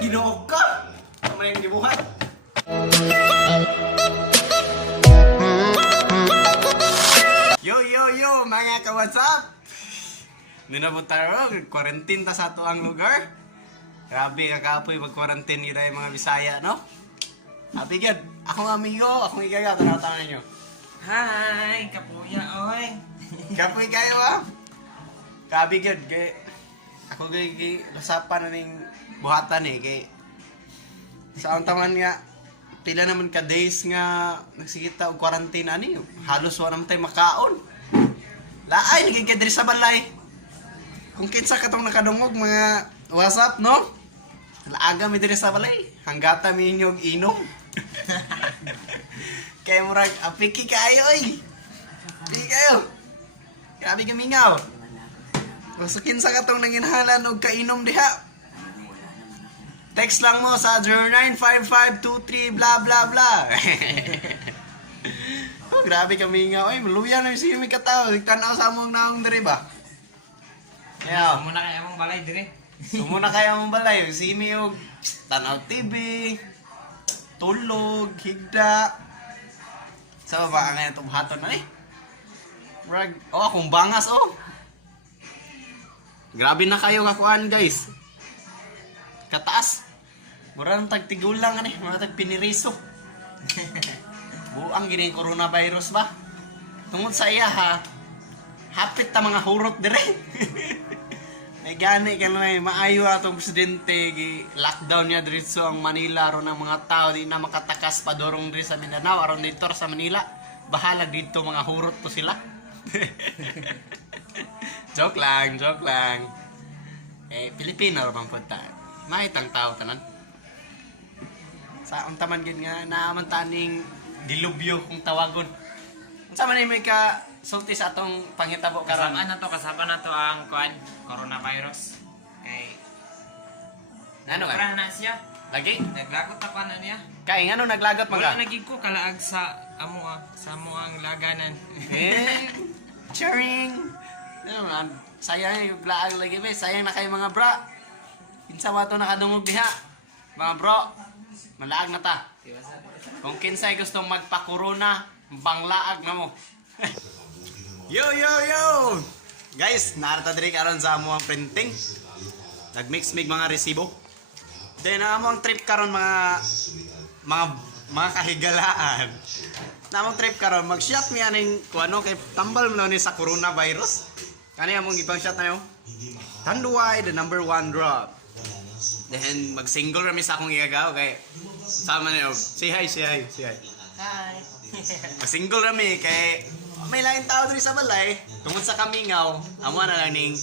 Ginoo ka! Ano yung gibuhat? Yo, mga ka-WhatsApp! Ninabot tayo, quarantine ta sa ato ang lugar. Grabe, kakapoy mag-quarantine nila yung mga Bisaya, no? Happy good. Akong amigo, akong igaya, tanawatanan nyo. Hi, kapuya, oy. Kapoy kayo, ah? Grabe good, kay... Ako kay lasapan na ning buhatan eh, kay... Sa ang taman nga, pila naman ka days nga nagsikita og quarantine ani, halos wa naman tayo makaon. Laay, nagigidri sa balay. Kung kinsa katong nakadungog mga WhatsApp, no? Laaga mi diri sa balay, hanggata mi inyong inom. Kaya murag, apiki kayo oy. Apiki kayo. Grabe kamingaw. Basta kinsa katong nanginhalan og kainom diha. Text lang mo sa 095523 blah blah blah. Oh, grabe kami nga. Oy, luya na si mi kataw. Tanaw sa among naong diri ba? Yeah. Muna kay among balay dire. Sumuna kaya mong balay. Si mi og tanaw TV, tulog, higda. Sa ba ang itong haton na eh? Brag, oh, akong bangas oh. Grabe na kayo kakuan guys. Kataas. Mura ng tagtigulang ani, mga tagpiniriso. Buang gini coronavirus ba? Tungod sa iya ha. Hapit ta mga hurot dire. May gani ka na maayo atong presidente gi lockdown niya diretso ang Manila aron ang mga tao di na makatakas pa dorong diri sa Mindanao aron dito sa Manila. Bahala dito mga hurot to sila. Joke lang. Eh, Pilipino ra bang punta? Mahitang tao tanan. Sa ang taman gid nga naaman taning dilubyo kung tawagon. Unsa man may ka sulti sa atong panghitabo karon? Kasama na to ang kuan, coronavirus. Kay Ano ka? Para na siya. Lagi? Naglagot ta pa na niya. Kay ngano naglagot man ka? Wala nagig ko kalaag sa amo ang laganan. Eh, cheering. Ano man, sayang yung laag lagi ba? Sayang na kayo mga bra. Kinsa wato nakadungog diha. Mga bro, malaag na ta. Kung kinsay gustong magpa-corona, banglaag na mo. Yo! Guys, narata diri karon sa amo ang printing. Nagmix mig mga resibo. Then amo ang trip karon mga kahigalaan. Namong trip karon mag-shot mi aning kuano kay tambal mo ni sa coronavirus. Kani among gipang shot na yo. Tanduay the number 1 drop. Then mag-single rami sa akong igagaw kay sama niyo. Say hi. Hi. Mag-single rami kay may lain tao diri sa balay tungod sa kamingaw amo na lang ning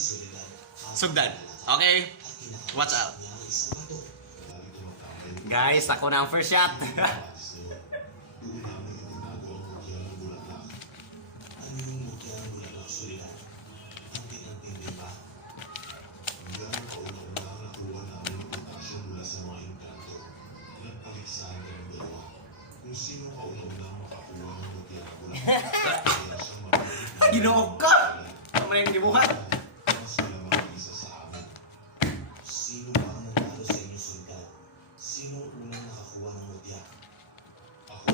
sugdan. Okay? Watch out. Guys, ako na ang first shot. Ginoo ka! Ano yung gibuhat? Sino ba ang nanalo sa inyong sultan? Sino ang unang nakakuha ng mutya? Ako.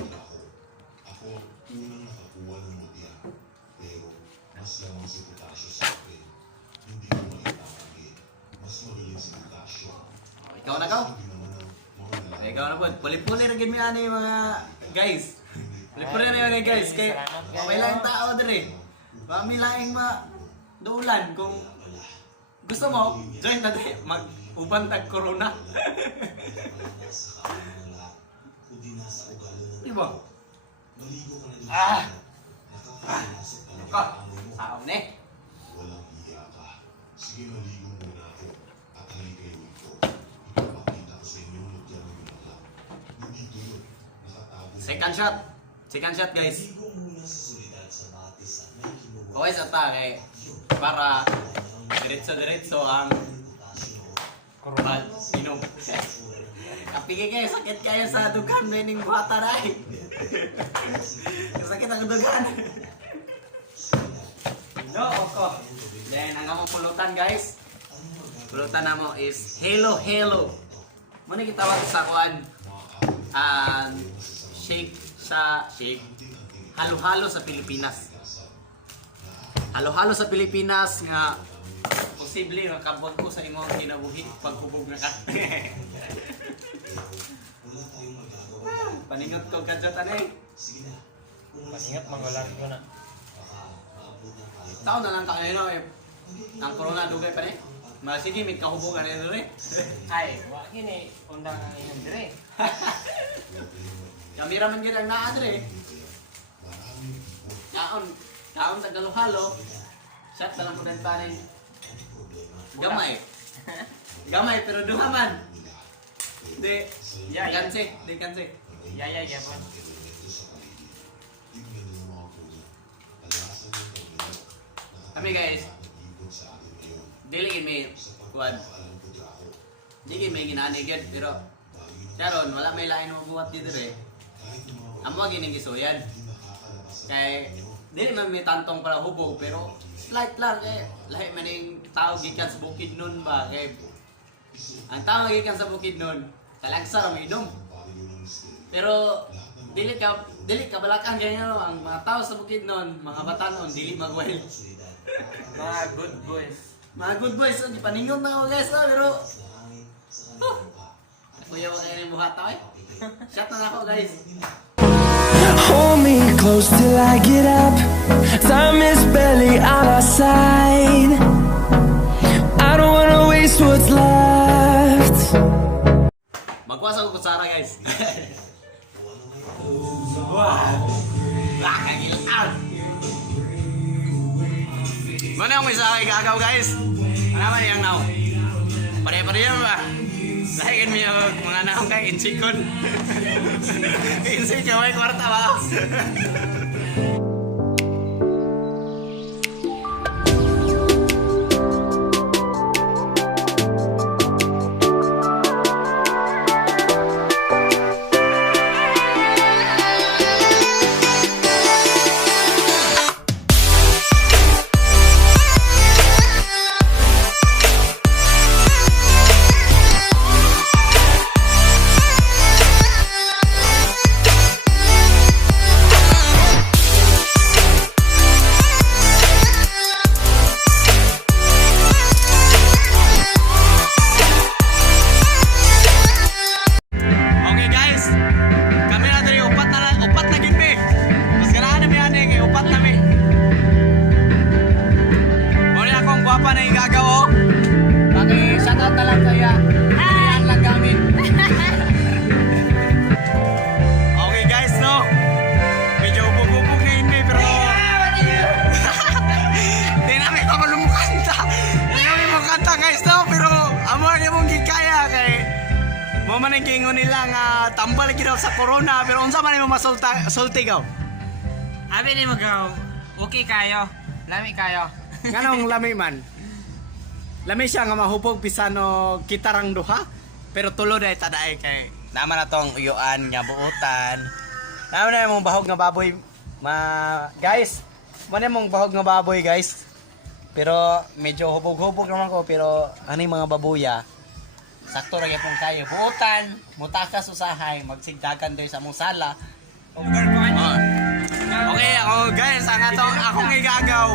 Ako ang unang nakakuha ng mutya. Pero mas lamang si Potasio sa akin. Hindi ko maitanggi. Mas magaling si Potasio. Ikaw na ka? Hindi naman ang mga lalaki. Ikaw na po. Puli-puli rin gini ano yung mga guys. Puli-puli rin mga guys. Kaya may laing tao diri. Kami laing dulan kung gusto mo, join na diri. Mag-uban tag corona. Diba? Saon eh. Walang iya ka. Sige, maligo muna ako. At halika yung ito. Ipapakita ko sa inyo mutya ng binala. Nandito yun. Nakatago. Second shot guys. Maligo muna sa solidad sa batis at may kinuha. Okay sa ta kay para diretso ang corona inom. Kapigay kayo, sakit kayo sa dugan, may ning buhata na eh. Sakit ang dugan. No, ako. Then, ang among pulutan guys. Pulutan na mo is Hello Hello. Muna kitawag sa kuan. Shake sa shake. Halo-halo sa Pilipinas. Halo-halo sa Pilipinas nga posible makabot ko sa imong kinabuhi paghubog na ka. Paningot ko kadjot anay. Paningat, magulari ko na. Taon na lang kayo eh. Ang corona dugay pa ni. Sige, may kahubogan na rin. Ay, wag yun eh. Undang ang inyong dire. Kamera man gid ang naa dire. Kaon sa halo-halo. Shot sa lang po din pa rin. Gamay. Gamay pero duha man. Di. Kanse. Di kanse. Yaya, yapon. Kami guys. Dili may kuan. Dili may ginani gid pero karon wala may lain mo buhat dito dire. Amo gining gisuyan. Kay dili man may tantong para hubog pero slight lang eh. Lahi man ning tao gikan sa bukid nun ba kay ang tao gikan sa bukid nun talagsa ra inom. Pero dili ka balakan ganyan no ang mga tao sa bukid nun, mga batanon dili magwel. Mga good boys. Mga good boys, so, di paningon na ako guys, pero... Kuya, wag kayo ng buhat ako eh. Shot na ako guys. Hold me close till I get up. Time is barely on our side. I don't wanna waste what's left. Magkuha ko kutsara guys. Wow! Kagilaan! Mana yung isa kay gagaw guys? Ano naman yung now? Pare-pareho ba? Lahikin mo yung mga naong kay Insikon. Insik, may kwarta ba? Mo man ang gingon nila nga tambal ginaw sa corona pero unsa man mo masulti gaw? Abi ni mo gaw. Okay kayo. Lami kayo. Nganong lami man? Lami siya nga mahupog pisano kitarang duha pero tulo day tadaay kay naman na tong uyuan nga buutan. Naman na mong bahog nga baboy guys. Mo na mong bahog nga baboy guys. Pero medyo hubog-hubog naman ko pero ani mga babuya sakto ra gyapon kayo buutan mutakas usahay magsigdagan diri sa among sala. Okay ako guys ang akong igagaw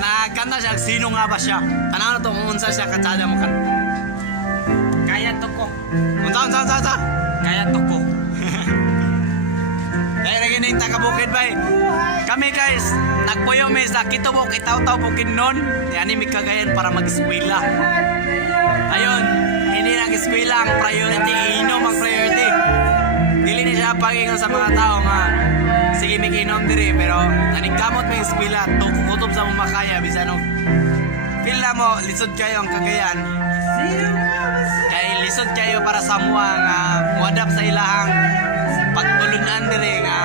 nagkanta siya sino nga ba siya tanaw na to kung unsa siya katsada mo kan Kaya to ko. unsa Kaya to ko. dahil na gining taga-bukid bay kami guys nagpuyo mi sa Kitubok itaw-taw bukid nun yani mi kagayan para mag-eskwela ayon hindi nag-eskwela ang priority inom ang priority dili na siya pagingon sa mga tao nga sige mig inom diri pero nanigkamot may eskwela kutob sa mong makaya bisan og feel na mo lisod kayo ang Cagayan kay lisod kayo para sa mua nga muadap sa ilahang pagtulunan diri nga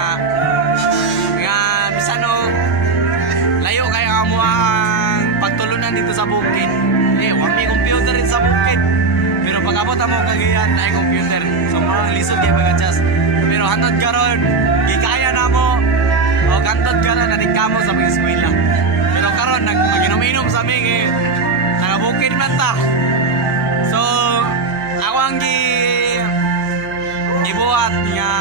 bisan og layo kayo ang mua ang pagtulunan dito sa bukid wa may computer dito sa bukid pero pag-abot mo Cagayan na computer so mga lisod kayo pag-adjust pero hantod karon gikaya na mo o hantod karon nanigkamo sa mga eskwela pero karon sa mig eh. Nagabukid man ta. So, ako ang gibuhat nga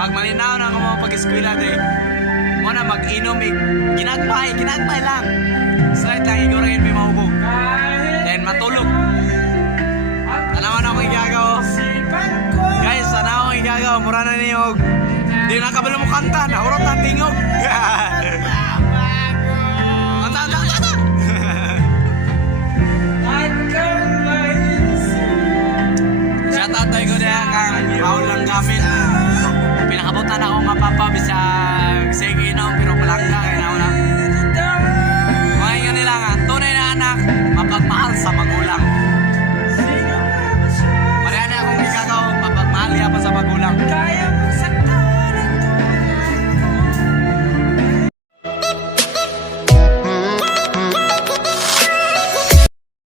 magmalinaw na ako mga pag-eskwela day. Muna mag-inom ginagmay lang. Slight lang igurangin may mahubog. Then matulog. Tanawan ako igagaw. Guys, tanawan ako igagaw. Mura na niyo. Di na kabalo mo kanta. Nahurot na tingog. Anta. Shoutout tayo ko na kang Paul lang gamit. Pinakabutan ako nga papa bisag sige inom pero palangga kaya na una. Ngayon nila nga, tunay na anak, mapagmahal sa magulang. Pareha na akong igagaw, mapagmahal yapon sa magulang.